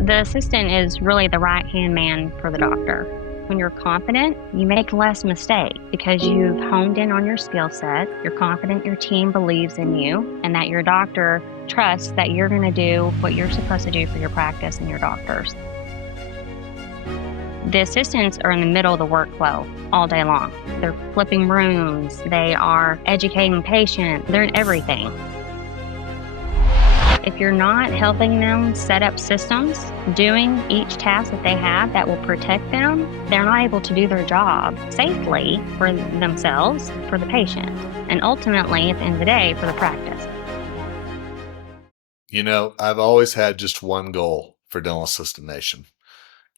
The assistant is really the right-hand man for the doctor. When you're confident, you make less mistakes because you've honed in on your skill set. You're confident your team believes in you and that your doctor trusts that you're going to do what you're supposed to do for your practice and your doctors. The assistants are in the middle of the workflow all day long. They're flipping rooms, they are educating patients, they're in everything. If you're not helping them set up systems, doing each task that they have that will protect them, they're not able to do their job safely for themselves, for the patient, and ultimately, at the end of the day, for the practice. You know, I've always had just one goal for Dental Assistant Nation,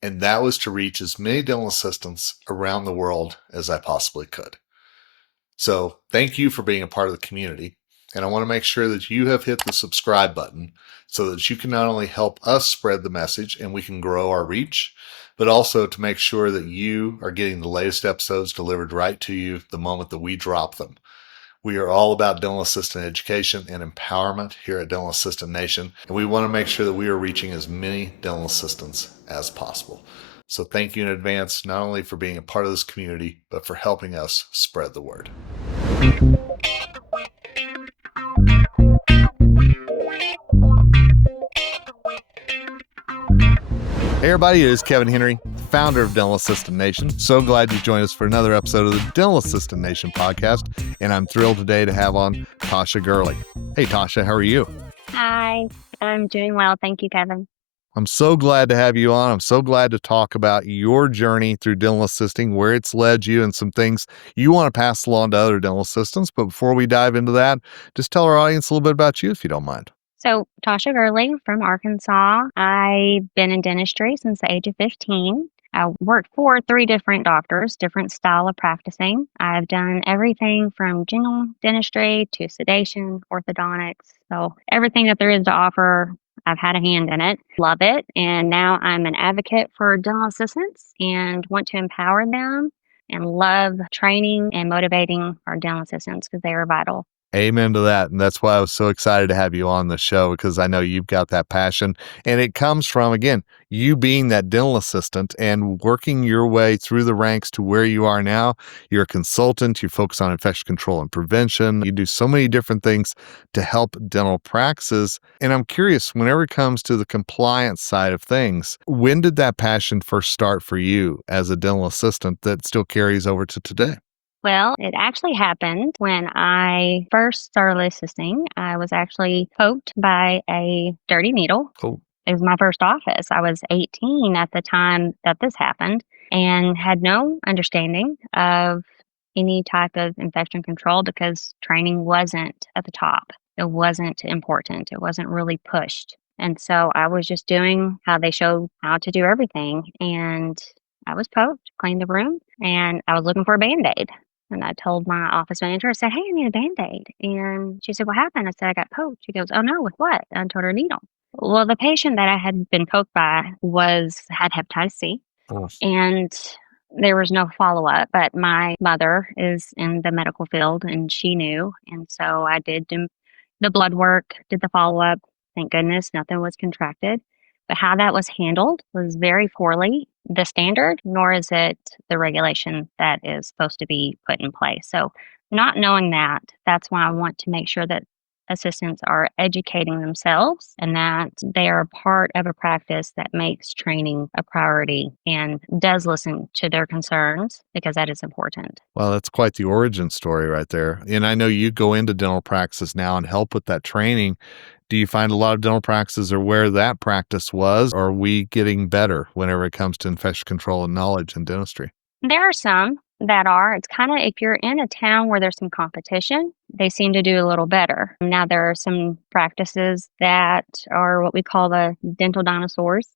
and that was to reach as many dental assistants around the world as I possibly could. So thank you for being a part of the community. And I want to make sure that you have hit the subscribe button so that you can not only help us spread the message and we can grow our reach, but also to make sure that you are getting the latest episodes delivered right to you the moment that we drop them. We are all about dental assistant education and empowerment here at Dental Assistant Nation, and we want to make sure that we are reaching as many dental assistants as possible. So thank you in advance, not only for being a part of this community, but for helping us spread the word. Hey everybody, it is Kevin Henry, founder of Dental Assistant Nation. So glad you joined us for another episode of the Dental Assistant Nation podcast, and I'm thrilled today to have on Tosha Gurley. Hey Tasha, how are you? Hi, I'm doing well. Thank you, Kevin. I'm so glad to have you on. I'm so glad to talk about your journey through dental assisting, where it's led you, and some things you want to pass along to other dental assistants. But before we dive into that, just tell our audience a little bit about you if you don't mind. So, Tasha Gurley from Arkansas. I've been in dentistry since the age of 15. I worked for 3 different doctors, different style of practicing. I've done everything from general dentistry to sedation, orthodontics. So everything that there is to offer, I've had a hand in it. Love it. And now I'm an advocate for dental assistants and want to empower them and love training and motivating our dental assistants because they are vital. Amen to that. And that's why I was so excited to have you on the show, because I know you've got that passion. And it comes from, again, you being that dental assistant and working your way through the ranks to where you are now. You're a consultant, you focus on infection control and prevention. You do so many different things to help dental practices. And I'm curious, whenever it comes to the compliance side of things, when did that passion first start for you as a dental assistant that still carries over to today? Well, it actually happened when I first started assisting. I was actually poked by a dirty needle. Oh. It was my first office. I was 18 at the time that this happened and had no understanding of any type of infection control because training wasn't at the top. It wasn't important. It wasn't really pushed. And so I was just doing how they showed how to do everything. And I was poked, cleaned the room, and I was looking for a Band-Aid. And I told my office manager, I said, "Hey, I need a Band-Aid." And she said, "What happened?" I said, "I got poked." She goes, "Oh no, with what?" And I told her a needle. Well, the patient that I had been poked by had hepatitis C, Oh. and there was no follow-up, but my mother is in the medical field, and she knew, and so I did the blood work, did the follow-up. Thank goodness nothing was contracted, but how that was handled was very poorly the standard, nor is it the regulation that is supposed to be put in place. So not knowing that, that's why I want to make sure that assistants are educating themselves and that they are a part of a practice that makes training a priority and does listen to their concerns because that is important. Well, that's quite the origin story right there. And I know you go into dental practices now and help with that training. Do you find a lot of dental practices are where that practice was? Or are we getting better whenever it comes to infection control and knowledge in dentistry? There are some that are. It's kind of if you're in a town where there's some competition, they seem to do a little better. Now, there are some practices that are what we call the dental dinosaurs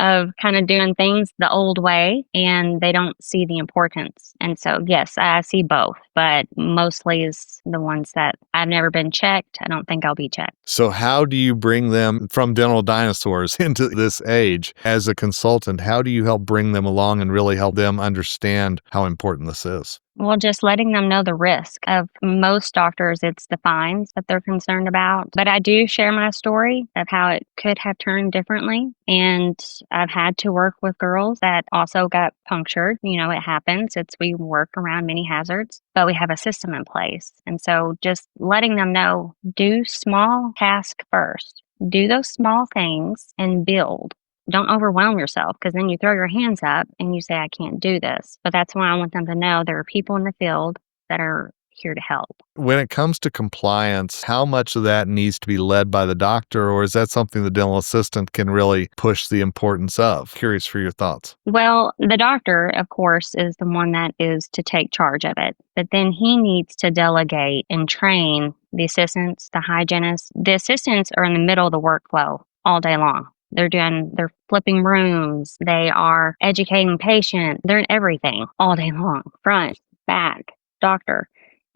of kind of doing things the old way and they don't see the importance. And so, yes, I see both, but mostly is the ones that I've never been checked. I don't think I'll be checked. So how do you bring them from dental dinosaurs into this age as a consultant? How do you help bring them along and really help them understand how important this is? Well, just letting them know the risk of most doctors, it's the fines that they're concerned about. But I do share my story of how it could have turned differently. And I've had to work with girls that also got punctured. You know, it happens. We work around many hazards, but we have a system in place. And so just letting them know, do small tasks first. Do those small things and build. Don't overwhelm yourself because then you throw your hands up and you say, I can't do this. But that's why I want them to know there are people in the field that are here to help. When it comes to compliance, how much of that needs to be led by the doctor, or is that something the dental assistant can really push the importance of? Curious for your thoughts. Well, the doctor, of course, is the one that is to take charge of it. But then he needs to delegate and train the assistants, the hygienists. The assistants are in the middle of the workflow all day long. They're flipping rooms, they are educating patients, they're in everything all day long, front, back, doctor.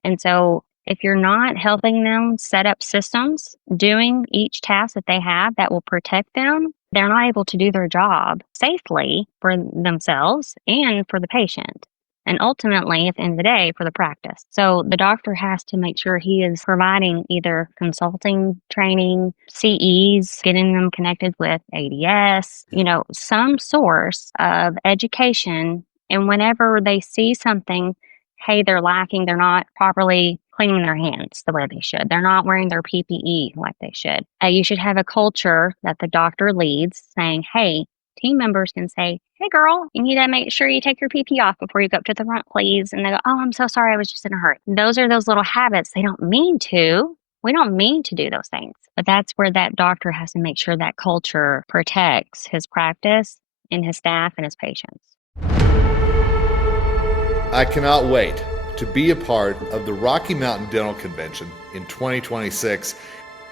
And so if you're not helping them set up systems, doing each task that they have that will protect them, they're not able to do their job safely for themselves and for the patient. And ultimately, at the end of the day, for the practice. So the doctor has to make sure he is providing either consulting, training, CEs, getting them connected with ADS, some source of education. And whenever they see something, hey, they're lacking, they're not properly cleaning their hands the way they should, they're not wearing their PPE like they should. You should have a culture that the doctor leads saying, hey, team members can say, hey, girl, you need to make sure you take your PPE off before you go up to the front, please. And they go, oh, I'm so sorry. I was just in a hurry. Those are those little habits. They don't mean to. We don't mean to do those things. But that's where that doctor has to make sure that culture protects his practice and his staff and his patients. I cannot wait to be a part of the Rocky Mountain Dental Convention in 2026.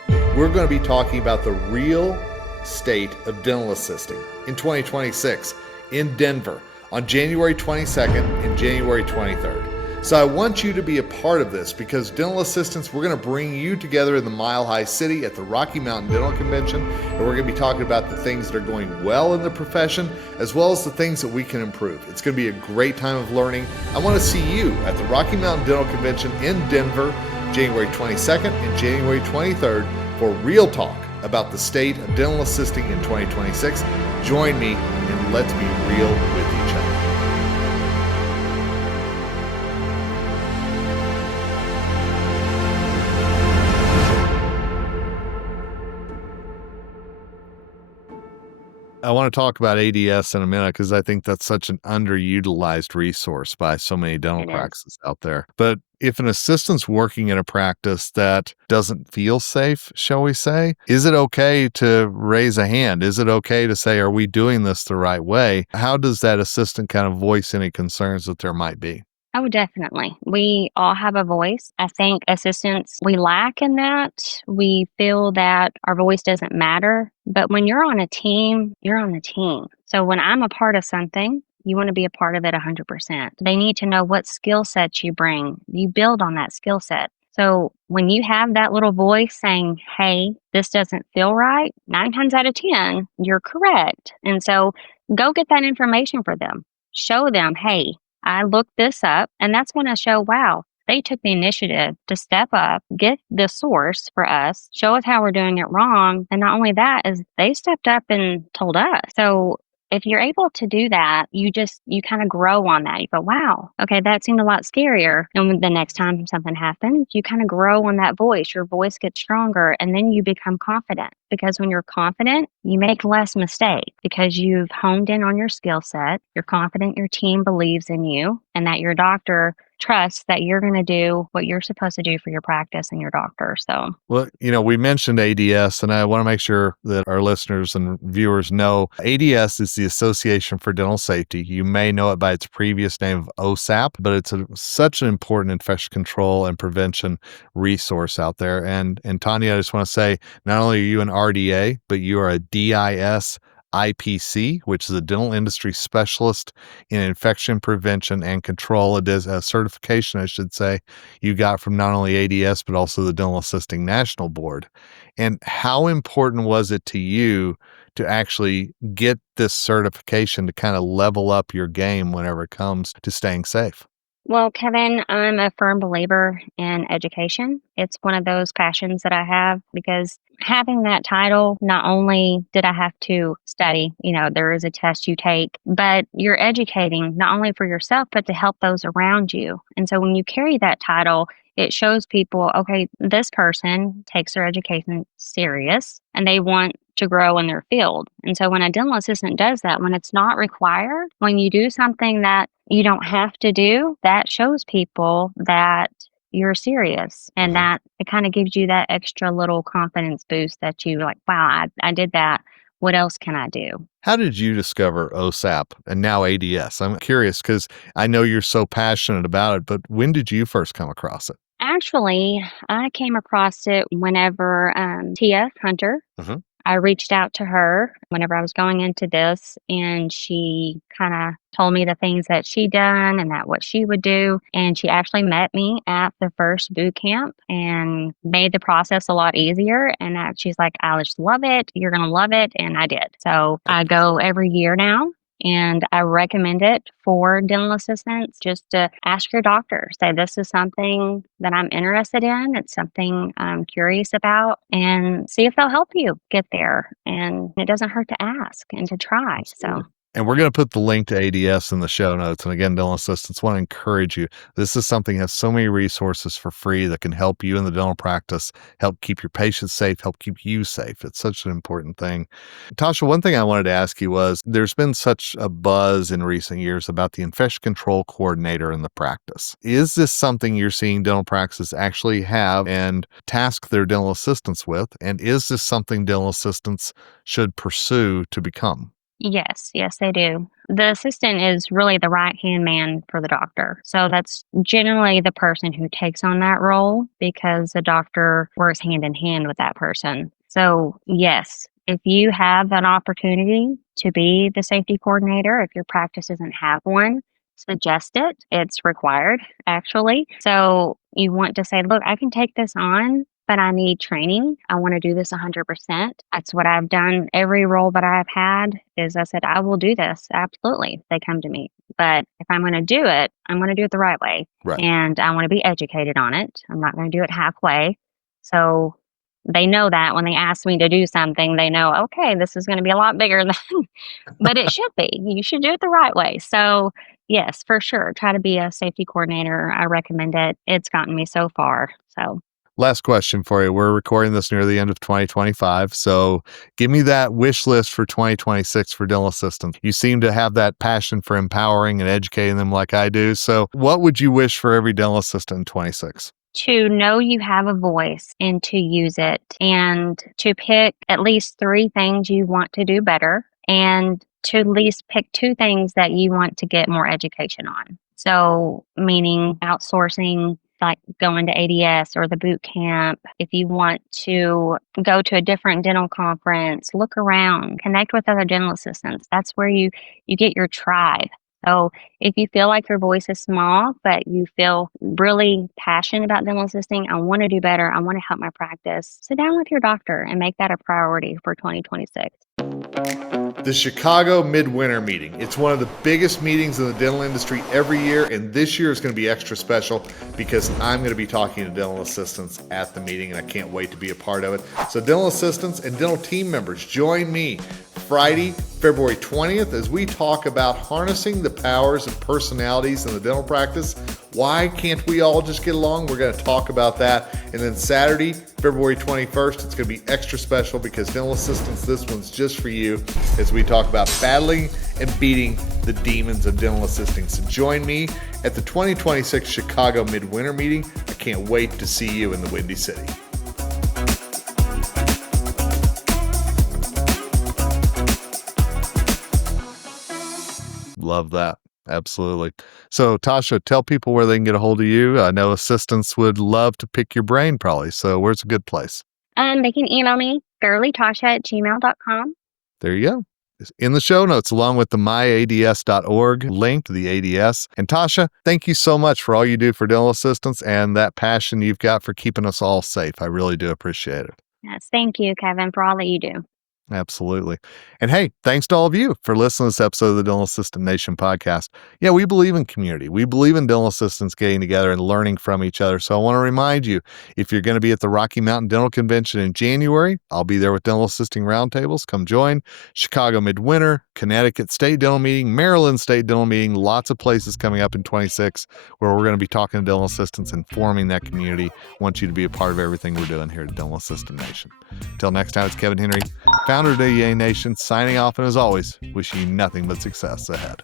We're going to be talking about the real state of dental assisting in 2026 in Denver on January 22nd and January 23rd. So I want you to be a part of this because dental assistants, we're going to bring you together in the Mile High City at the Rocky Mountain Dental Convention, and we're going to be talking about the things that are going well in the profession as well as the things that we can improve. It's going to be a great time of learning. I want to see you at the Rocky Mountain Dental Convention in Denver, January 22nd and January 23rd for real talk about the state of dental assisting in 2026. Join me and let's be real with each other. I want to talk about ADS in a minute because I think that's such an underutilized resource by so many dental It is. practices out there. But if an assistant's working in a practice that doesn't feel safe, shall we say, is it okay to raise a hand? Is it okay to say, are we doing this the right way? How does that assistant kind of voice any concerns that there might be? Oh, definitely. We all have a voice. I think assistants, we lack in that. We feel that our voice doesn't matter. But when you're on a team, you're on the team. So when I'm a part of something, you want to be a part of it 100%. They need to know what skill sets you bring. You build on that skill set. So when you have that little voice saying, hey, this doesn't feel right, 9 times out of 10, you're correct. And so go get that information for them. Show them, hey, I looked this up, and that's when I show, wow, they took the initiative to step up, get the source for us, show us how we're doing it wrong. And not only that is they stepped up and told us. So if you're able to do that, you kind of grow on that. You go, wow, okay, that seemed a lot scarier. And when the next time something happens, you kind of grow on that voice. Your voice gets stronger and then you become confident. Because when you're confident, you make less mistakes because you've honed in on your skill set. You're confident your team believes in you and that your doctor trusts that you're going to do what you're supposed to do for your practice and your doctor. So Well, we mentioned ADS, and I want to make sure that our listeners and viewers know ADS is the Association for Dental Safety. You may know it by its previous name of OSAP, but it's such an important infection control and prevention resource out there. And Tanya, I just want to say, not only are you an RDA, but you are a DIS IPC, which is a dental industry specialist in infection prevention and control. It is a certification, I should say, you got from not only ADS, but also the Dental Assisting National Board. And how important was it to you to actually get this certification to kind of level up your game whenever it comes to staying safe? Well, Kevin, I'm a firm believer in education. It's one of those passions that I have because having that title, not only did I have to study, there is a test you take, but you're educating not only for yourself, but to help those around you. And so when you carry that title, it shows people, okay, this person takes their education serious and they want to grow in their field. And so when a dental assistant does that, when it's not required, when you do something that you don't have to do, that shows people that you're serious and Mhm. that it kind of gives you that extra little confidence boost that you like, wow, I did that. What else can I do? How did you discover OSAP and now ADS? I'm curious because I know you're so passionate about it, but when did you first come across it? Actually, I came across it whenever Tia Hunter, Mhm. I reached out to her whenever I was going into this, and she kind of told me the things that she'd done and that what she would do. And she actually met me at the first boot camp and made the process a lot easier. And she's like, I just love it. You're going to love it. And I did. So I go every year now. And I recommend it for dental assistants just to ask your doctor. Say, this is something that I'm interested in. It's something I'm curious about, and see if they'll help you get there. And it doesn't hurt to ask and to try. So, Absolutely. And we're going to put the link to ADS in the show notes. And again, dental assistants want to encourage you. This is something that has so many resources for free that can help you in the dental practice, help keep your patients safe, help keep you safe. It's such an important thing. Tasha, one thing I wanted to ask you was there's been such a buzz in recent years about the infection control coordinator in the practice. Is this something you're seeing dental practices actually have and task their dental assistants with? And is this something dental assistants should pursue to become? yes, they do. The assistant is really the right hand man for the doctor. So that's generally the person who takes on that role because the doctor works hand in hand with that person. So, yes, if you have an opportunity to be the safety coordinator, if your practice doesn't have one, suggest it. It's required, actually. So, you want to say, look, I can take this on, but I need training. I want to do this 100%. That's what I've done. Every role that I've had is I said, I will do this. Absolutely. If they come to me. But if I'm going to do it, I'm going to do it the right way. Right. And I want to be educated on it. I'm not going to do it halfway. So they know that when they ask me to do something, they know, okay, this is going to be a lot bigger than, but it should be. You should do it the right way. So, yes, for sure. Try to be a safety coordinator. I recommend it. It's gotten me so far. So, Last question for you. We're recording this near the end of 2025. So give me that wish list for 2026 for dental assistants. You seem to have that passion for empowering and educating them like I do. So what would you wish for every dental assistant in 26? to know you have a voice and to use it, and to pick at least three things you want to do better, and to at least pick two things that you want to get more education on. So, meaning outsourcing, like going to ADS or the boot camp. If you want to go to a different dental conference, look around, connect with other dental assistants. That's where you get your tribe. So if you feel like your voice is small, but you feel really passionate about dental assisting, I want to do better, I want to help my practice, sit down with your doctor and make that a priority for 2026. The Chicago Midwinter Meeting. It's one of the biggest meetings in the dental industry every year, and this year is going to be extra special because I'm going to be talking to dental assistants at the meeting, and I can't wait to be a part of it. So dental assistants and dental team members, join me Friday, February 20th, as we talk about harnessing the powers and personalities in the dental practice. Why can't we all just get along? We're going to talk about that. And then Saturday, February 21st, it's going to be extra special because dental assistants, this one's just for you as we talk about battling and beating the demons of dental assisting. So join me at the 2026 Chicago Midwinter Meeting. I can't wait to see you in the Windy City. Love that. Absolutely. So, Tasha, tell people where they can get a hold of you. I know assistants would love to pick your brain, probably. So, where's a good place? They can email me, girlytasha@gmail.com. There you go. It's in the show notes, along with the myads.org link to the ADS. And Tasha, thank you so much for all you do for dental assistants and that passion you've got for keeping us all safe. I really do appreciate it. Yes, thank you, Kevin, for all that you do. Absolutely. And hey, thanks to all of you for listening to this episode of the Dental Assistant Nation podcast. Yeah, we believe in community. We believe in dental assistants getting together and learning from each other. So I want to remind you, if you're going to be at the Rocky Mountain Dental Convention in January, I'll be there with Dental Assisting Roundtables. Come join. Chicago Midwinter, Connecticut State Dental Meeting, Maryland State Dental Meeting, lots of places coming up in 26 where we're going to be talking to dental assistants and forming that community. Want you to be a part of everything we're doing here at Dental Assistant Nation. Until next time, it's Kevin Henry, founder of DEA Nation, signing off, and as always, wishing you nothing but success ahead.